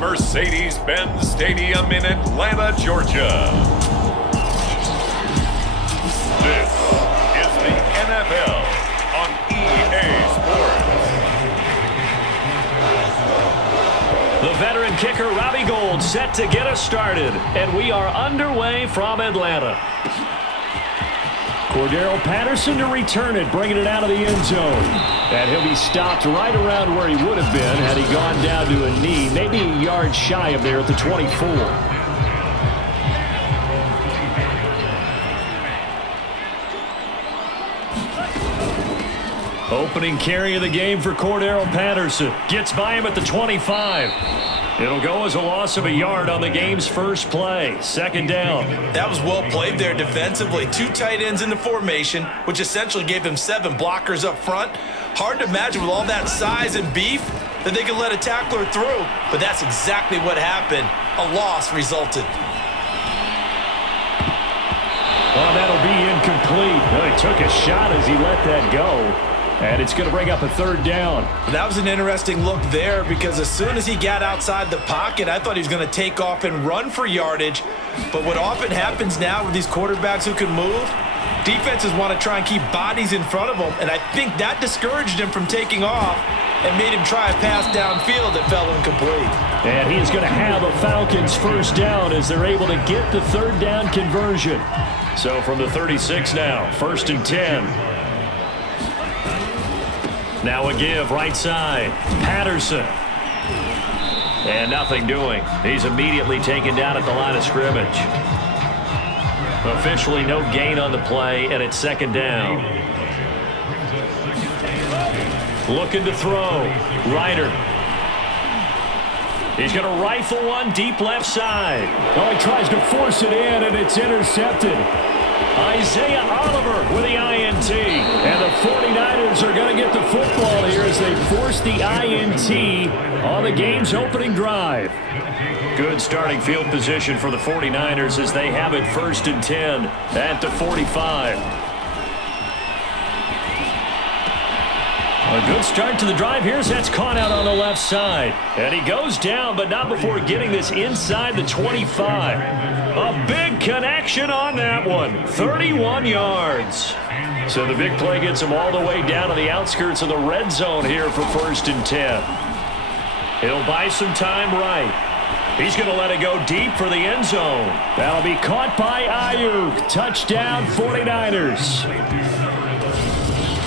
Mercedes-Benz Stadium in Atlanta, Georgia. This is the NFL on EA Sports. The veteran kicker Robbie Gould set to get us started, and we are underway from Atlanta. Cordero Patterson to return it, bringing it out of the end zone. And he'll be stopped right around where he would have been had he gone down to a knee, maybe a yard shy of there at the 24. Opening carry of the game for Cordero Patterson. Gets by him at the 25. It'll go as a loss of a yard on the game's first play. Second down. That was well played there defensively. Two tight ends in the formation, which essentially gave him 7 blockers up front. Hard to imagine with all that size and beef that they could let a tackler through. But that's exactly what happened. A loss resulted. Oh, that'll be incomplete. Well, he took a shot as he let that go. And it's going to bring up a third down. That was an interesting look there because as soon as he got outside the pocket, I thought he was going to take off and run for yardage. But what often happens now with these quarterbacks who can move, defenses want to try and keep bodies in front of them. And I think that discouraged him from taking off and made him try a pass downfield that fell incomplete. And he is going to have a Falcons first down as they're able to get the third down conversion. So from the 36 now, first and 10. Now a give, right side. Patterson. And nothing doing. He's immediately taken down at the line of scrimmage. Officially no gain on the play, and it's second down. Looking to throw. Ryder. He's going to rifle one deep left side. Oh, he tries to force it in, and it's intercepted. Isaiah Oliver with the INT. And the 49ers are going to get the football here as they force the INT on the game's opening drive. Good starting field position for the 49ers as they have it first and 10 at the 45. A good start to the drive here. That's caught out on the left side. And he goes down, but not before getting this inside the 25. A big connection on that one. 31 yards. So the big play gets him all the way down to the outskirts of the red zone here for first and 10. He'll buy some time right. He's going to let it go deep for the end zone. That'll be caught by Ayuk. Touchdown 49ers.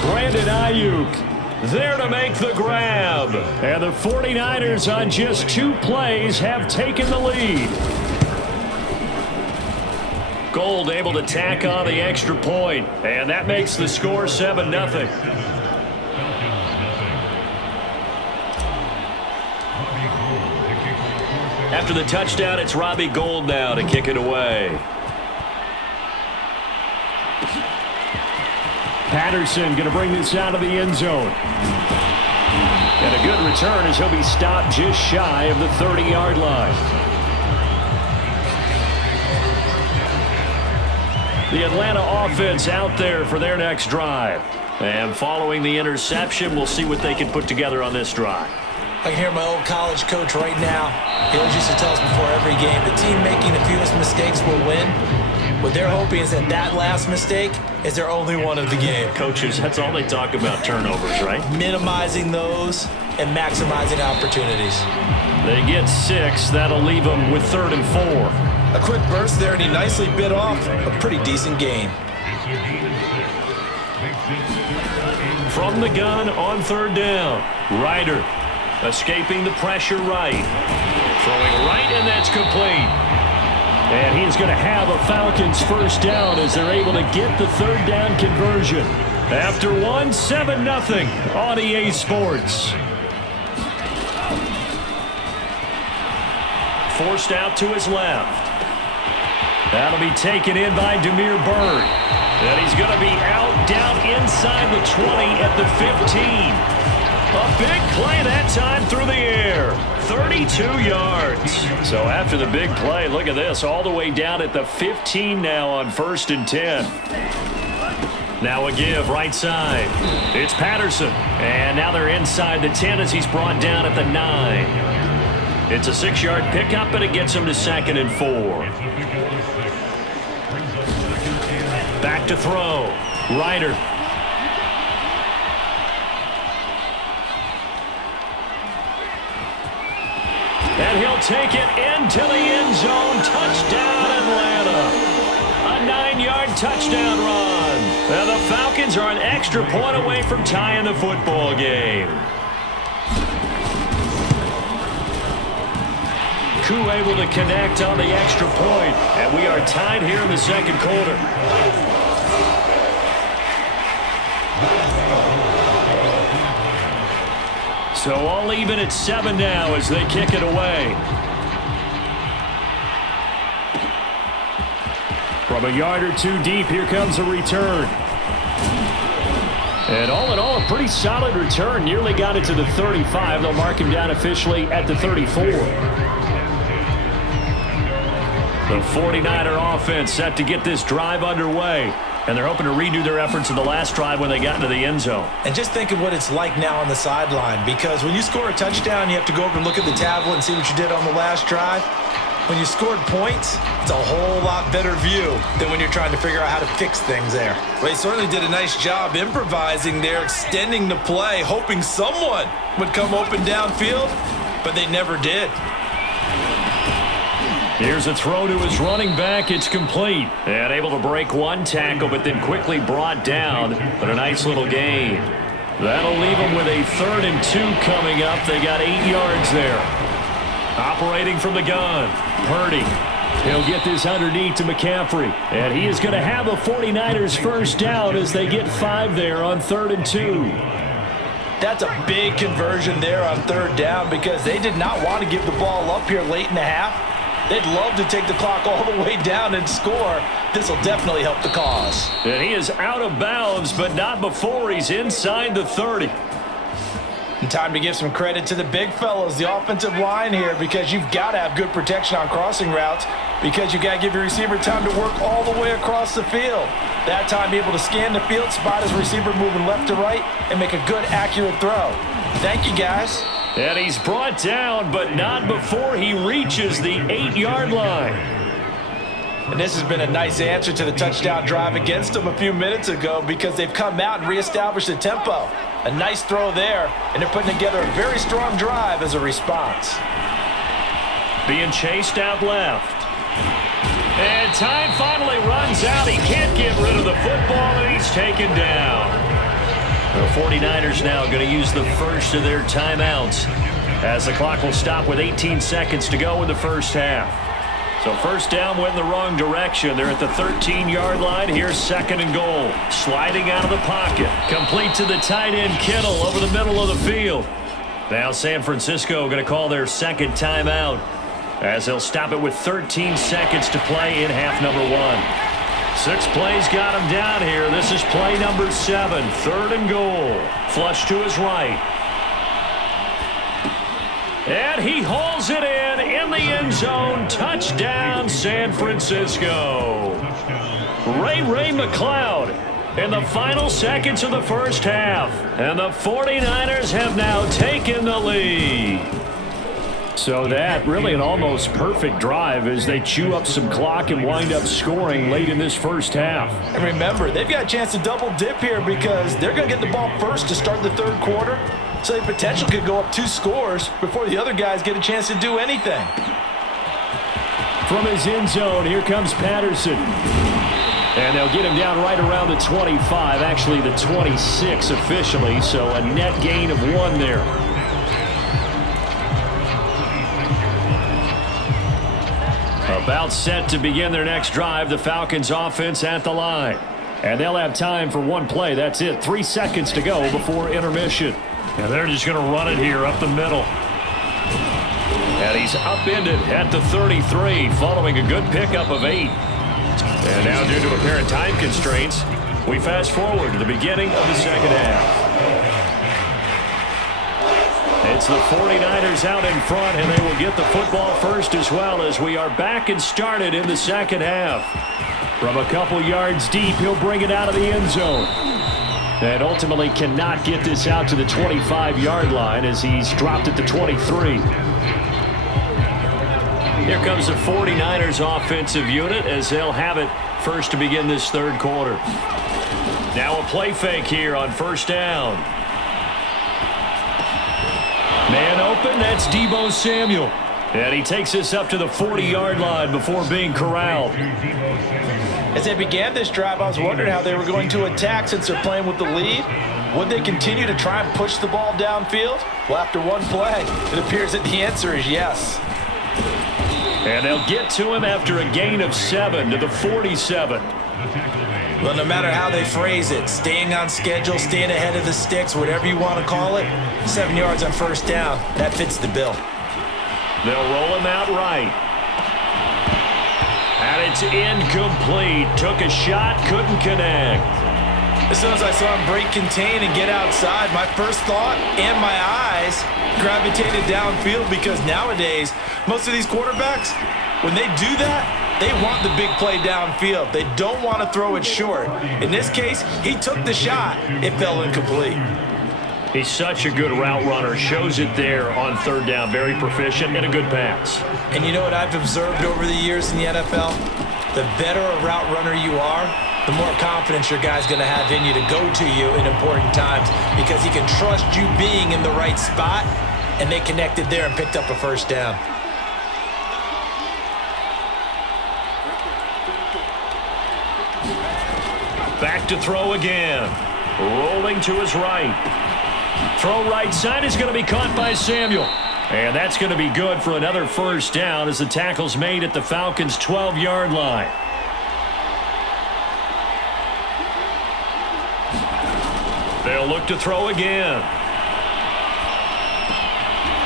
Brandon Ayuk there to make the grab. And the 49ers on just 2 plays have taken the lead. Gould able to tack on the extra point. And that makes the score 7-0. After the touchdown, it's Robbie Gould now to kick it away. Patterson going to bring this out of the end zone. And a good return as he'll be stopped just shy of the 30-yard line. The Atlanta offense out there for their next drive. And following the interception, we'll see what they can put together on this drive. I can hear my old college coach right now. He always used to tell us before every game, the team making the fewest mistakes will win. What they're hoping is that last mistake is their only one of the game. Coaches, that's all they talk about, turnovers, right? Minimizing those and maximizing opportunities. They get 6. That'll leave them with 3rd and 4. A quick burst there, and he nicely bit off a pretty decent gain. From the gun on 3rd down, Ryder escaping the pressure right. Throwing right, and that's complete. And he's going to have a Falcons first down as they're able to get the 3rd down conversion. After 7-0 on EA Sports. Forced out to his left. That'll be taken in by Damiere Byrd. And he's going to be out down inside the 20 at the 15. A big play that time through the air. 32 yards. So after the big play, look at this, all the way down at the 15 now on 1st and 10. Now a give right side. It's Patterson. And now they're inside the 10 as he's brought down at the 9. It's a 6-yard pickup, and it gets him to 2nd and 4. Back to throw. Ryder. And he'll take it into the end zone. Touchdown, Atlanta. A 9-yard touchdown run. And the Falcons are an extra point away from tying the football game. Koo able to connect on the extra point. And we are tied here in the second quarter. So all even at 7 now as they kick it away. From a yard or two deep, here comes a return. And all in all, a pretty solid return. Nearly got it to the 35. They'll mark him down officially at the 34. The 49er offense set to get this drive underway. And they're hoping to redo their efforts in the last drive when they got into the end zone. And just think of what it's like now on the sideline, because when you score a touchdown, you have to go over and look at the tablet and see what you did on the last drive. When you scored points, it's a whole lot better view than when you're trying to figure out how to fix things there. Well, he certainly did a nice job improvising there, extending the play, hoping someone would come open downfield, but they never did. Here's a throw to his running back. It's complete. And able to break one tackle, but then quickly brought down. But a nice little gain. That'll leave them with a 3rd and 2 coming up. They got 8 yards there. Operating from the gun. Purdy. He'll get this underneath to McCaffrey. And he is going to have the 49ers first down as they get 5 there on 3rd and 2. That's a big conversion there on 3rd down because they did not want to give the ball up here late in the half. They'd love to take the clock all the way down and score. This will definitely help the cause. And he is out of bounds, but not before he's inside the 30. And time to give some credit to the big fellas, the offensive line here, because you've got to have good protection on crossing routes because you got to give your receiver time to work all the way across the field. That time, be able to scan the field, spot his receiver moving left to right, and make a good, accurate throw. Thank you, guys. And he's brought down, but not before he reaches the 8-yard line. And this has been a nice answer to the touchdown drive against them a few minutes ago because they've come out and reestablished the tempo. A nice throw there, and they're putting together a very strong drive as a response. Being chased out left. And time finally runs out. He can't get rid of the football, and he's taken down. The 49ers now going to use the first of their timeouts as the clock will stop with 18 seconds to go in the first half. So first down went in the wrong direction. They're at the 13-yard line. Here's 2nd and goal. Sliding out of the pocket. Complete to the tight end, Kittle, over the middle of the field. Now San Francisco going to call their second timeout as they'll stop it with 13 seconds to play in half number 1. 6 plays got him down here. This is play number 7. 3rd and goal. Flush to his right. And he hauls it in the end zone. Touchdown, San Francisco. Ray McCloud in the final seconds of the first half. And the 49ers have now taken the lead. So that really an almost perfect drive as they chew up some clock and wind up scoring late in this first half. And remember, they've got a chance to double dip here because they're going to get the ball first to start the 3rd quarter. So the potential could go up 2 scores before the other guys get a chance to do anything. From his end zone, here comes Patterson. And they'll get him down right around the 25, actually the 26 officially, so a net gain of 1 there. About set to begin their next drive, the Falcons offense at the line. And they'll have time for 1 play. That's it. 3 seconds to go before intermission. And they're just going to run it here up the middle. And he's upended at the 33 following a good pickup of 8. And now due to apparent time constraints, we fast forward to the beginning of the second half. It's the 49ers out in front, and they will get the football first as well as we are back and started in the second half. From a couple yards deep, he'll bring it out of the end zone. And ultimately cannot get this out to the 25-yard line as he's dropped at the 23. Here comes the 49ers offensive unit as they'll have it first to begin this third quarter. Now a play fake here on first down. Man open, that's Deebo Samuel. And he takes this up to the 40-yard line before being corralled. As they began this drive, I was wondering how they were going to attack since they're playing with the lead. Would they continue to try and push the ball downfield? Well, after one play, it appears that the answer is yes. And they'll get to him after a gain of 7 to the 47. Well, no matter how they phrase it, staying on schedule, staying ahead of the sticks, whatever you want to call it, 7 yards on first down, that fits the bill. They'll roll him out right. And it's incomplete. Took a shot, couldn't connect. As soon as I saw him break contain and get outside, my first thought and my eyes gravitated downfield because nowadays, most of these quarterbacks, when they do that, they want the big play downfield. They don't want to throw it short. In this case, he took the shot. It fell incomplete. He's such a good route runner. Shows it there on third down. Very proficient and a good pass. And you know what I've observed over the years in the NFL? The better a route runner you are, the more confidence your guy's going to have in you to go to you in important times because he can trust you being in the right spot, and they connected there and picked up a first down. Back to throw again. Rolling to his right. Throw right side is going to be caught by Samuel. And that's going to be good for another first down as the tackle's made at the Falcons' 12-yard line. They'll look to throw again.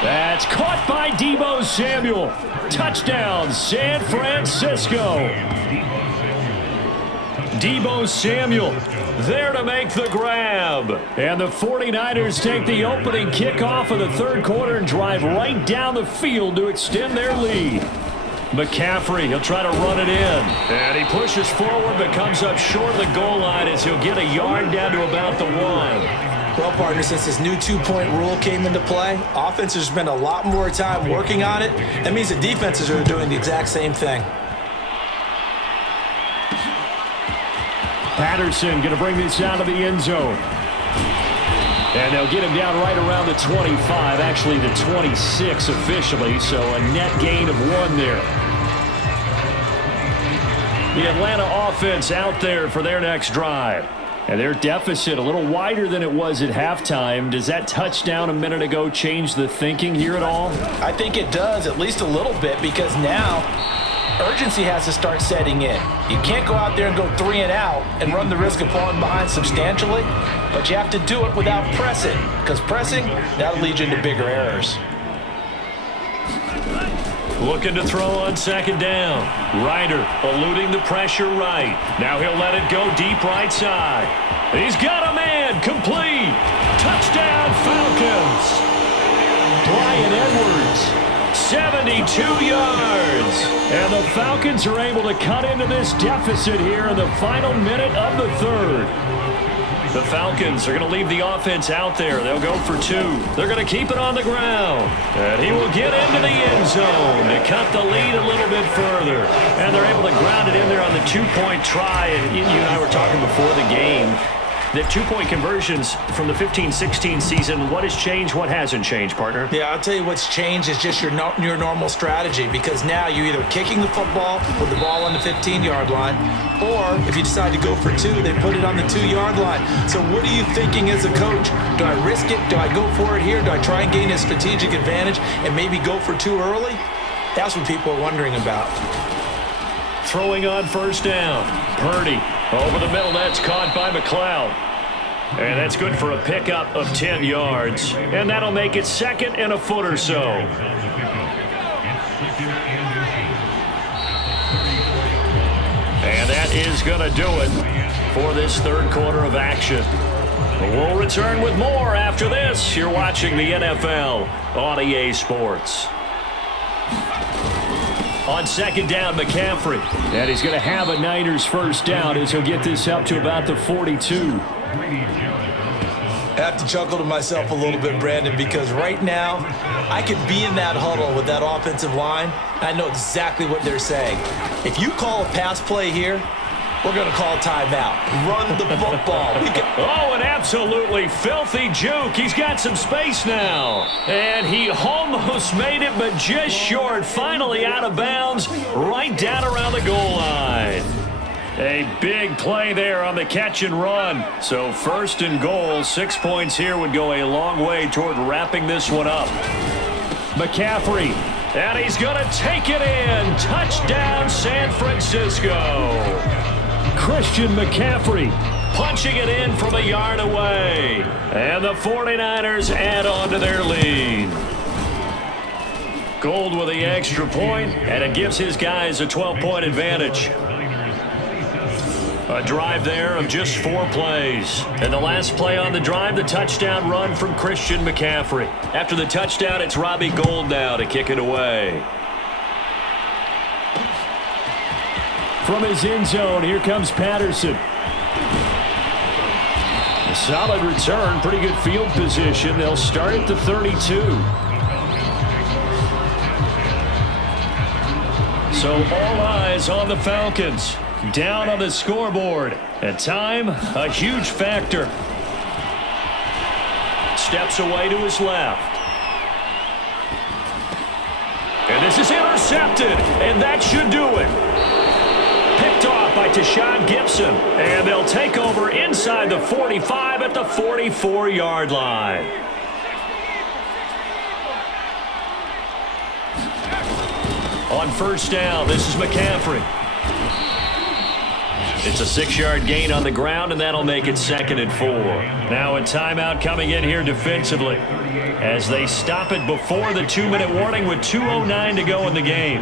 That's caught by Deebo Samuel. Touchdown, San Francisco. Deebo Samuel there to make the grab. And the 49ers take the opening kickoff of the third quarter and drive right down the field to extend their lead. McCaffrey, he'll try to run it in. And he pushes forward but comes up short of the goal line as he'll get a yard down to about the 1. Well, partner, since this new two-point rule came into play, offenses spend a lot more time working on it. That means the defenses are doing the exact same thing. Patterson going to bring this out of the end zone. And they'll get him down right around the 25, actually the 26 officially, so a net gain of 1 there. The Atlanta offense out there for their next drive. And their deficit a little wider than it was at halftime. Does that touchdown a minute ago change the thinking here at all? I think it does, at least a little bit, because now urgency has to start setting in. You can't go out there and go 3 and out and run the risk of falling behind substantially, but you have to do it without pressing, because pressing, that'll lead you into bigger errors. Looking to throw on second down. Ryder eluding the pressure right. Now he'll let it go deep right side. He's got a man. Complete. Touchdown Falcons. Bryan Edwards. 72 yards. And the Falcons are able to cut into this deficit here in the final minute of the third. The Falcons are going to leave the offense out there. They'll go for 2. They're going to keep it on the ground. And he will get into the end zone to cut the lead a little bit further. And they're able to ground it in there on the 2-point try. And you and I were talking before the game. The 2-point conversions from the 15-16 season, what has changed, what hasn't changed, partner? Yeah, I'll tell you what's changed is just your normal strategy, because now you're either kicking the football with the ball on the 15-yard line, or if you decide to go for 2, they put it on the 2-yard line. So what are you thinking as a coach? Do I risk it? Do I go for it here? Do I try and gain a strategic advantage and maybe go for 2 early? That's what people are wondering about. Throwing on first down. Purdy over the middle. That's caught by McLeod. And that's good for a pickup of 10 yards. And that'll make it second and a foot or so. And that is going to do it for this third quarter of action. We'll return with more after this. You're watching the NFL on EA Sports. On second down, McCaffrey. And he's going to have a Niners first down as he'll get this up to about the 42. have to chuckle to myself a little bit, Brandon, because right now I could be in that huddle with that offensive line. I know exactly what they're saying. If you call a pass play here, we're going to call timeout. Run the football. Oh, an absolutely filthy juke. He's got some space now. And he almost made it, but just short. Finally out of bounds, right down around the goal line. A big play there on the catch and run. So 1st and goal, 6 points here would go a long way toward wrapping this one up. McCaffrey, and he's going to take it in. Touchdown, San Francisco. Christian McCaffrey punching it in from a yard away. And the 49ers add on to their lead. Gold with the extra point, and it gives his guys a 12-point advantage. A drive there of just 4 plays. And the last play on the drive, the touchdown run from Christian McCaffrey. After the touchdown, it's Robbie Gould now to kick it away. From his end zone, here comes Patterson. A solid return, pretty good field position. They'll start at the 32. So all eyes on the Falcons. Down on the scoreboard. And time, a huge factor. Steps away to his left. And this is intercepted. And that should do it. Picked off by Tashawn Gibson. And they'll take over inside the 45 at the 44-yard line. On 1st down, this is McCaffrey. It's a 6-yard gain on the ground, and that'll make it 2nd and 4. Now a timeout coming in here defensively as they stop it before the 2-minute warning with 2:09 to go in the game.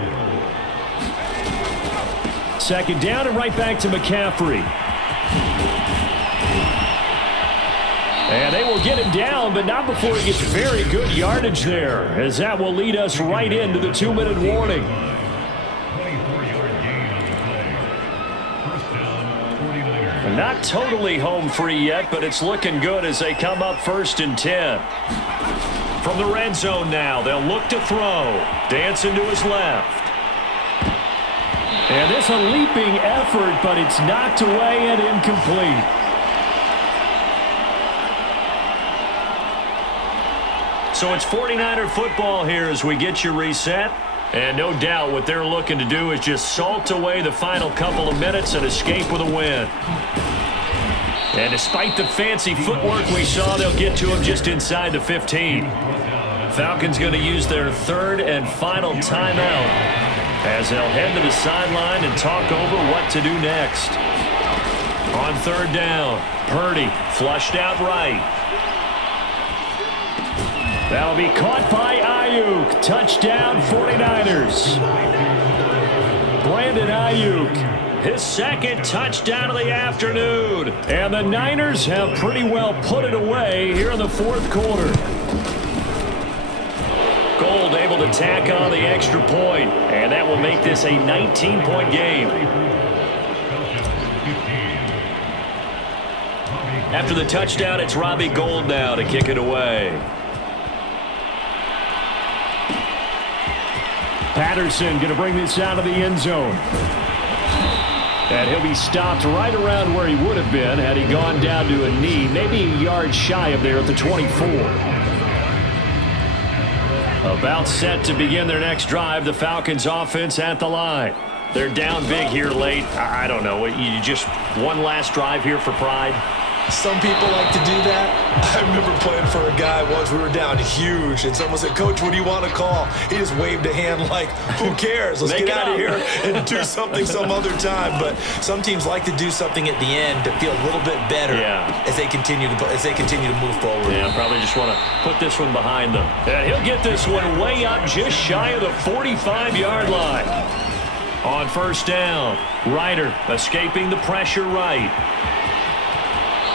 2nd down and right back to McCaffrey. And they will get him down, but not before he gets very good yardage there, as that will lead us right into the 2-minute warning. Not totally home free yet, but it's looking good as they come up 1st and 10. From the red zone now, they'll look to throw. Dancing to his left. And it's a leaping effort, but it's knocked away and incomplete. So it's 49er football here as we get you reset. And no doubt what they're looking to do is just salt away the final couple of minutes and escape with a win. And despite the fancy footwork we saw, they'll get to him just inside the 15. Falcons going to use their 3rd and final timeout as they'll head to the sideline and talk over what to do next. On 3rd down, Purdy flushed out right. That'll be caught by Ayuk. Touchdown 49ers. Brandon Ayuk. His 2nd touchdown of the afternoon. And the Niners have pretty well put it away here in the 4th quarter. Gould able to tack on the extra point. And that will make this a 19-point game. After the touchdown, it's Robbie Gould now to kick it away. Patterson going to bring this out of the end zone. And he'll be stopped right around where he would have been had he gone down to a knee, maybe a yard shy of there at the 24. About set to begin their next drive, the Falcons offense at the line. They're down big here late. I don't know. You just one last drive here for pride? Some people like to do that. I remember playing for a guy once. We were down huge, and someone said, "Coach, what do you want to call?" He just waved a hand like, "Who cares? Let's get out of here and do something some other time." But some teams like to do something at the end to feel a little bit better as they continue to move forward. Yeah, probably just want to put this one behind them. And he'll get this one way up just shy of the 45-yard line. On 1st down, Ryder escaping the pressure right.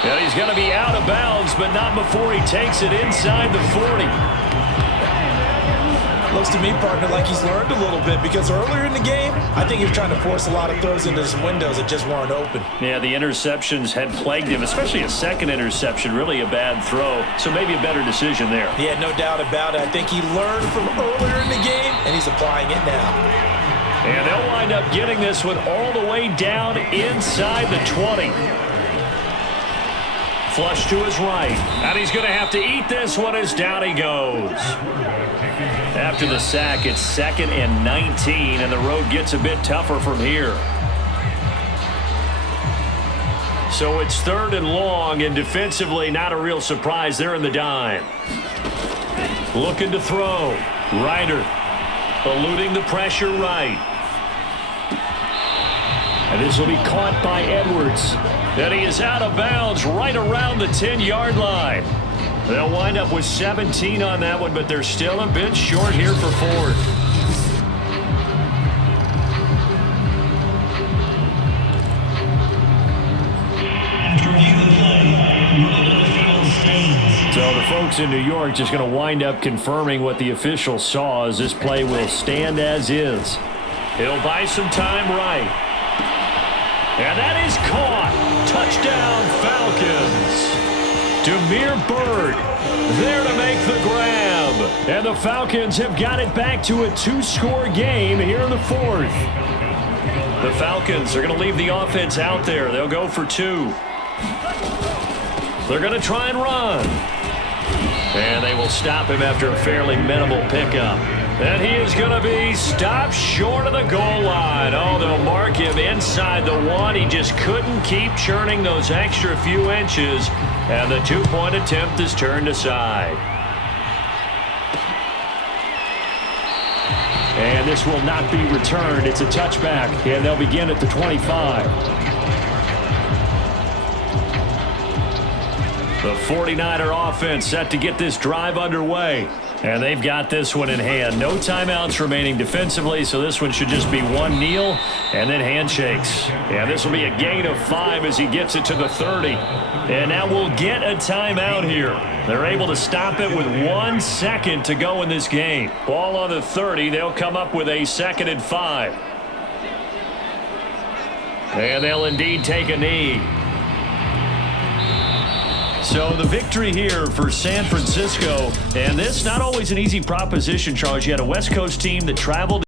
And he's going to be out of bounds, but not before he takes it inside the 40. Looks to me, partner, like he's learned a little bit because earlier in the game, I think he was trying to force a lot of throws into some windows that just weren't open. Yeah, the interceptions had plagued him, especially a second interception, really a bad throw. So maybe a better decision there. Yeah, no doubt about it. I think he learned from earlier in the game, and he's applying it now. And they'll wind up getting this one all the way down inside the 20. Flush to his right. And he's going to have to eat this one as down he goes. After the sack, it's 2nd and 19, and the road gets a bit tougher from here. So it's 3rd and long, and defensively, not a real surprise. They're in the dime. Looking to throw. Ryder eluding the pressure right. And this will be caught by Edwards. And he is out of bounds right around the 10-yard line. They'll wind up with 17 on that one, but they're still a bit short here for Ford. So the folks in New York just going to wind up confirming what the official saw as this play will stand as is. He'll buy some time right. And that is caught. Touchdown, Falcons. Demir Bird there to make the grab. And the Falcons have got it back to a 2-score game here in the 4th. The Falcons are going to leave the offense out there. They'll go for 2. They're going to try and run. And they will stop him after a fairly minimal pickup. And he is going to be stopped short of the goal line. Oh, they'll mark him inside the 1. He just couldn't keep churning those extra few inches. And the 2-point attempt is turned aside. And this will not be returned. It's a touchback, and they'll begin at the 25. The 49er offense set to get this drive underway. And they've got this one in hand. No timeouts remaining defensively, so this one should just be one kneel and then handshakes. And this will be a gain of 5 as he gets it to the 30. And now we'll get a timeout here. They're able to stop it with 1 second to go in this game. Ball on the 30. They'll come up with a 2nd and 5. And they'll indeed take a knee. So the victory here for San Francisco, and this not always an easy proposition, Charles. You had a West Coast team that traveled